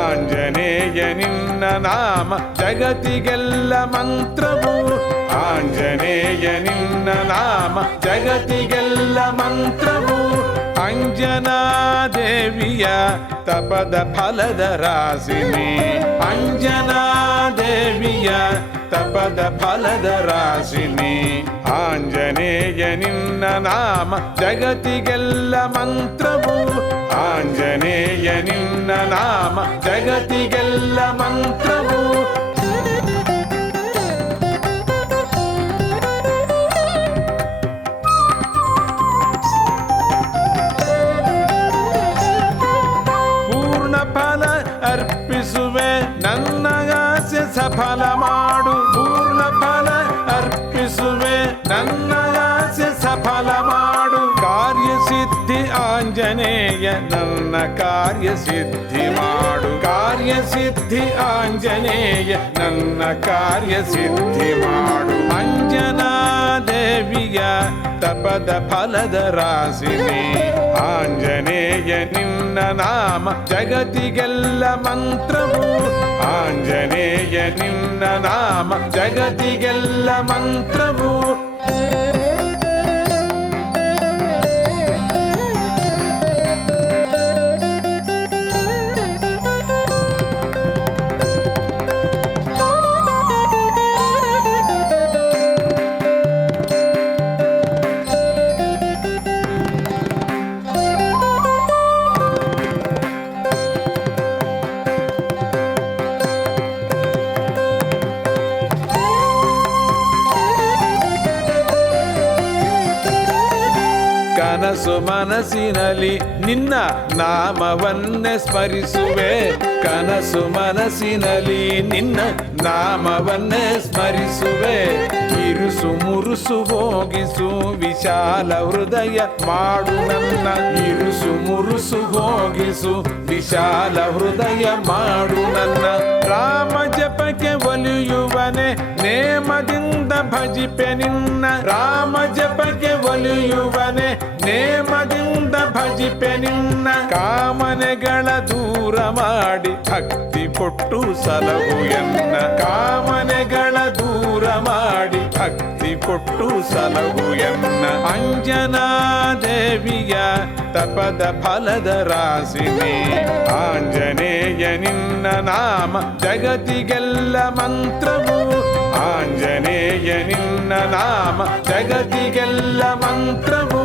ಆಂಜನೇಯ ನಿನ್ನ ನಾಮ ಜಗತಿಗೆಲ್ಲ ಮಂತ್ರವು ಆಂಜನೇಯ ನಿನ್ನ ನಾಮ ಜಗತಿಗೆಲ್ಲ ಮಂತ್ರವು ಅಂಜನಾದೇವಿಯ ತಪದ ಫಲದ ರಾಸಿನಿ ಅಂಜನಾದೇವಿಯ ತಪದ ಫಲದ ರಾಶಿನಿ ಆಂಜನೇಯ ನಿನ್ನ ನಾಮ ಜಗತಿಗೆಲ್ಲ ಮಂತ್ರವು ಆಂಜನೇಯ ನಿನ್ನ ನಾಮ ಜಗತಿಗೆಲ್ಲ ಮಂತ್ರವು ಪೂರ್ಣ ಫಲ ಅರ್ಪಿಸುವೆ ನನ್ನ ಆಸೆ ಸಫಲ ಮಾಡು ಪೂರ್ಣ ಫಲ ಅರ್ಪಿಸುವೆ ನನ್ನ ಆಸೆ ಸಫಲ ಮಾಡು ಕಾರ್ಯಸಿದ್ಧಿ ಆಂಜನೇಯ ನನ್ನ ಕಾರ್ಯಸಿದ್ಧಿ ಮಾಡು ಕಾರ್ಯಸಿದ್ಧಿ ಆಂಜನೇಯ ನನ್ನ ಕಾರ್ಯಸಿದ್ಧಿ ಮಾಡು ಅಂಜನಾದೇವಿಯ ತಪದ ಫಲದ ರಾಶಿನಿ ಆಂಜನೇಯ ನಿನ್ನ ನಾಮ ಜಗತಿಗೆಲ್ಲ ಮಂತ್ರವು ಆಂಜನೇಯ ನಿನ್ನ ನಾಮ ಜಗತಿಗೆಲ್ಲ ಮಂತ್ರವು ಕನಸು ಮನಸ್ಸಿನಲ್ಲಿ ನಿನ್ನ ನಾಮವನ್ನೇ ಸ್ಮರಿಸುವೆ ಕನಸು ಮನಸ್ಸಿನಲ್ಲಿ ನಿನ್ನ ನಾಮವನ್ನೇ ಸ್ಮರಿಸುವೆ ಇರುಸು ಮುರುಸು ಹೋಗಿಸು ವಿಶಾಲ ಹೃದಯ ಮಾಡು ನನ್ನ ಇರುಸು ಮುರುಸು ಹೋಗಿಸು ವಿಶಾಲ ಹೃದಯ ಮಾಡು ನನ್ನ ರಾಮ ಜಪಕ್ಕೆ ಒಲಿಯುವನೆ ನೇಮದಿಂದ ಭಜಿಪೆ ನಿನ್ನ ರಾಮ ಜಪಕ್ಕೆ ಒಲಿಯುವನೆ ನೇಮದಿಂದ ಭಜಿಪೆ ನಿನ್ನ ಕಾಮನೆಗಳ ದೂರ ಮಾಡಿ ಭಕ್ತಿ ಕೊಟ್ಟು ಸಲಹು ಎನ್ನ ಕಾಮನೆಗಳ ದೂರ ಮಾಡಿ ಭಕ್ತಿ ಕೊಟ್ಟು ಸಲಹು ಎನ್ನ ಅಂಜನಾ ದೇವಿಯ ತಪದ ಫಲದ ರಾಶಿನಿ ಆಂಜನೇಯ ನಿನ್ನ ನಾಮ ಜಗತಿಗೆಲ್ಲ ಮಂತ್ರವು ಆಂಜನೇಯ ನಿನ್ನ ನಾಮ ಜಗತಿಗೆಲ್ಲ ಮಂತ್ರವು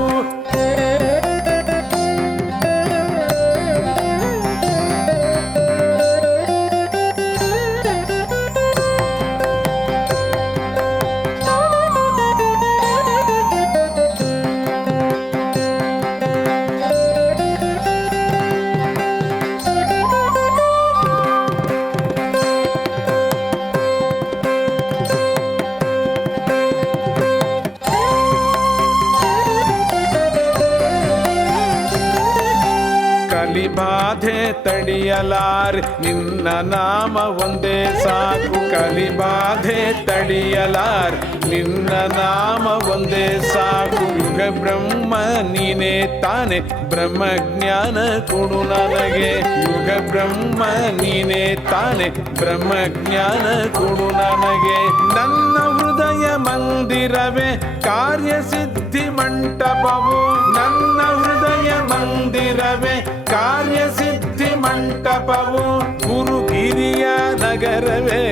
ಬಾಧೆ ತಡಿಯಲಾರೆ ನಿನ್ನ ನಾಮ ಒಂದೇ ಸಾಕು ಕಲಿಬಾಧೆ ತಡಿಯಲಾರೆ ನಿನ್ನ ನಾಮ ಒಂದೇ ಸಾಕು ಯುಗ ಬ್ರಹ್ಮ ನೀನೇ ತಾನೆ ಬ್ರಹ್ಮಜ್ಞಾನ ಕೊಡು ನನಗೆ ಯುಗ ಬ್ರಹ್ಮ ನೀನೇ ತಾನೆ ಬ್ರಹ್ಮಜ್ಞಾನ ಕೊಡು ನನಗೆ ನನ್ನ ಹೃದಯ ಮಂದಿರವೇ ಕಾರ್ಯಸಿದ್ಧಿ ಮಂಟಪವು ನನ್ನ ಹೃದಯ ಮಂದಿರವೇ ಕಾರ್ಯಸಿದ್ಧಿ ಮಂಟಪವು ಗುರುಗಿರಿಯ ನಗರವೇ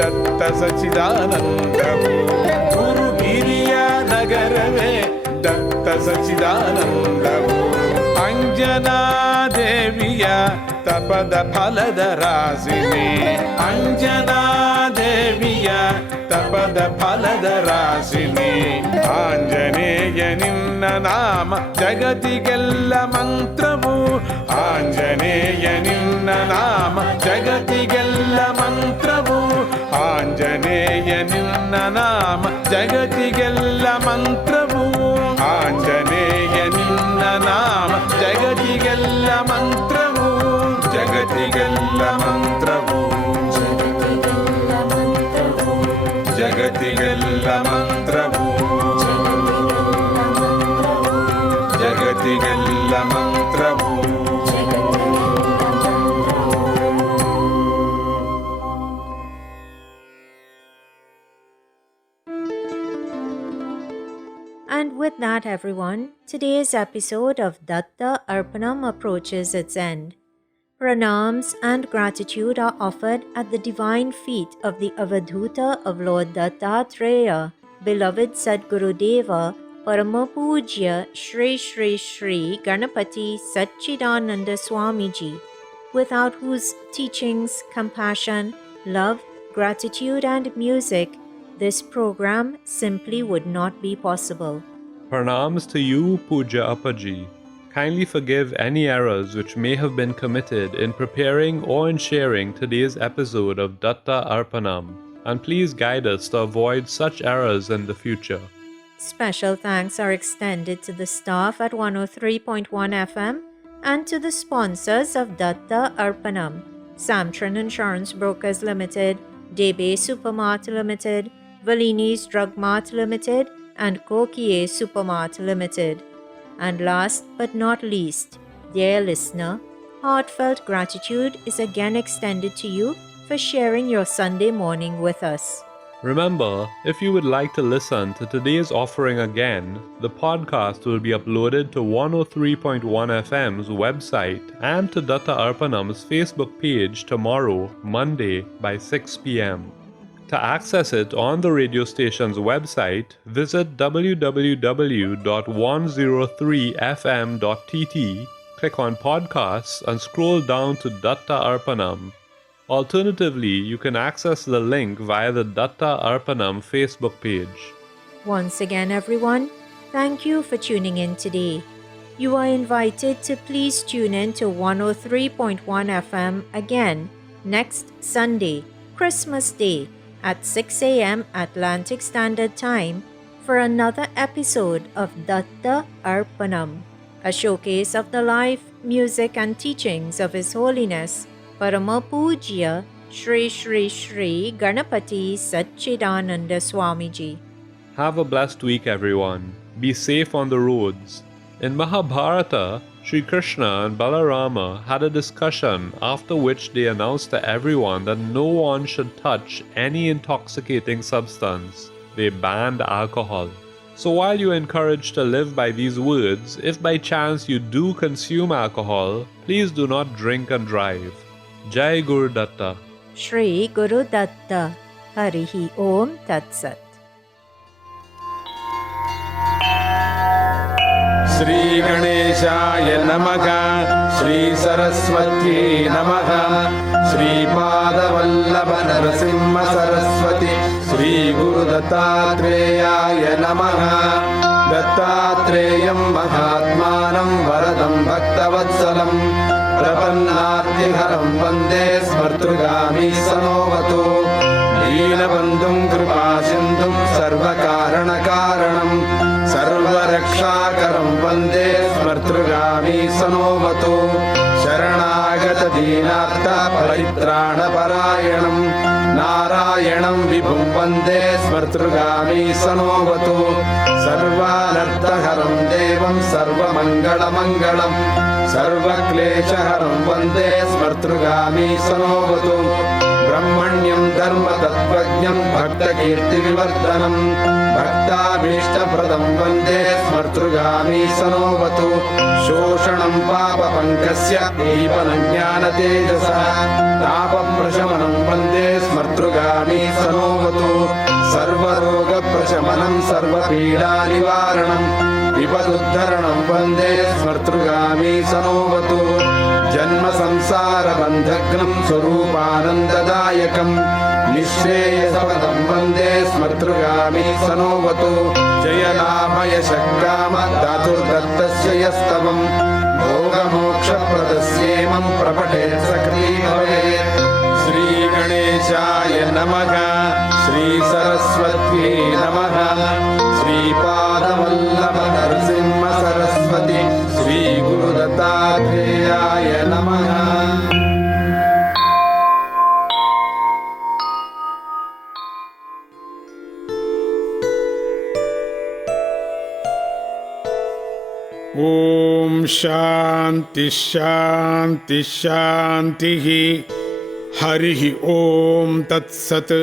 ದತ್ತ ಸಚಿದಾನಂದವು ಗುರುಗಿರಿಯ ನಗರವೇ ದತ್ತ ಸಚಿದಾನಂದವು ಅಂಜನಾ ದೇವಿಯ ತಪದ ಫಲದ ರಾಶಿನಿ ಅಂಜನಾ ದೇವಿಯ ತಪದ ಫಲದ ರಾಶಿನಿ ಆಂಜನೇಯ ನಿನ್ನ ನಾಮ ಜಗತಿಗೆಲ್ಲ ಮಂತ್ರವು ಆಂಜನೇಯ ನಿನ್ನ ನಾಮ ಜಗತಿಗೆಲ್ಲ ಮಂತ್ರವು ಆಂಜನೇಯ ನಿನ್ನ ನಾಮ ಜಗತಿಗೆಲ್ಲ ಮಂತ್ರವು ಆಂಜನೇಯ ನಿನ್ನ ನಾಮ ಜಗತಿಗೆಲ್ಲ ಮಂತ್ರವು ಜಗತಿಗೆಲ್ಲ ಮಂತ್ರವು ಜಗತ್ತಿಗೆಲ್ಲ ಮಂತ್ರವು ಜಗತಿಗೆಲ್ಲ ಮಂತ್ರವು ಜಗತ್ತಿಗೆಲ್ಲ ಮಂತ್ರವು ಜಗತಿಗೆಲ್ಲ ಮಂತ್ರವು ಜಗತ್ತಿಗೆಲ್ಲ ಮಂತ್ರವು And with that, everyone, today's episode of Datta Arpanam approaches its end. Pranams and gratitude are offered at the divine feet of the Avadhuta of Lord Dattatreya, beloved Sadguru Deva, Paramapujya Shri Shri Shri Ganapati Satchidananda Swamiji, without whose teachings, compassion, love, gratitude and music, this program simply would not be possible. Pranams to you, Puja Appaji. Kindly forgive any errors which may have been committed in preparing or in sharing today's episode of Datta Arpanam, and please guide us to avoid such errors in the future. Special thanks are extended to the staff at 103.1 FM and to the sponsors of Datta Arpanam: Samtran Insurance Brokers Limited, Debe Supermart Limited, Valini's Drug Mart Limited, and Kokie Supermart Limited. And last but not least, dear listener, heartfelt gratitude is again extended to you for sharing your Sunday morning with us. Remember, if you would like to listen to today's offering again, the podcast will be uploaded to 103.1 FM's website and to Datta Arpanam's Facebook page tomorrow, Monday, by 6 p.m. To access it on the radio station's website, visit www.103fm.tt, click on Podcasts, and scroll down to Datta Arpanam. Alternatively, you can access the link via the Datta Arpanam Facebook page. Once again, everyone, thank you for tuning in today. You are invited to please tune in to 103.1 FM again next Sunday, Christmas Day, at 6 a.m. Atlantic Standard Time for another episode of Datta Arpanam, a showcase of the life, music, and teachings of His Holiness Parama Pujya Shri Shri Shri Ganapati Satchidananda Swamiji. Have a blessed week, everyone. Be safe on the roads. In Mahabharata, Sri Krishna and Balarama had a discussion after which they announced to everyone that no one should touch any intoxicating substance. They banned alcohol. So while you are encouraged to live by these words, if by chance you do consume alcohol, please do not drink and drive. Jai Guru Datta. Shri Guru Datta. Harihi Om Tat Sat. Shri गणेशाय नमः श्री सरस्वती नमः श्रीपादवल्लभ नरसिंह सरस्वती श्री गुरुदत्तात्रेयाय नमः दत्तात्रेयं महात्मानं वरदं भक्तवत्सलं प्रपन्नार्तिहरं वन्दे स्मर्तृगामी सनोवतु दीनबन्धुं कृपासिन्धुं सर्वकारणकारणं सर्वरक्षाकरं वन्दे स्मर्तृगामी सनोवतु शरणागत दीनार्थ परित्राणपरायणं नारायणं विभुं वन्दे स्मर्तृगामी सनोवतु सर्वानर्थहरं देवं सर्वमङ्गलमङ्गलं सर्वक्लेशहरं वन्दे स्मर्तृगामी सनोवतु ब्रह्मण्यं धर्मतत्त्वज्ञं भक्तकीर्तिविवर्धनं भक्ताभीष्टप्रदं वन्दे स्मर्तृगामी सनोवतु शोषणं पापपङ्कस्य दीपनं ज्ञानतेजसः तापप्रशमनं वन्दे स्मर्तृगामी सनोवतु सर्वरोगप्रशमनं सर्वपीडानिवारणं विपदुद्धरणं वन्दे स्मर्तृगामी सनोवतु जन्म संसारबन्धघ्नं स्वरूपानन्ददायकं निःश्रेयसपदं वन्दे स्मर्तृगामी सनोवतु जयलाभयशक्काम धातुर्दत्तस्य यस्तवं भोगमोक्षप्रदस्येमं प्रपठेत् सकृती भवेत् श्रीगणेशाय नमः श्रीसरस्वत्यै नमः श्रीपादवल्लभ नरसिंह सरस्वती श्रीगुरुदत्तात्रेयाय नमः ॐ शान्ति शान्ति शान्तिः हरिः ॐ तत्सत्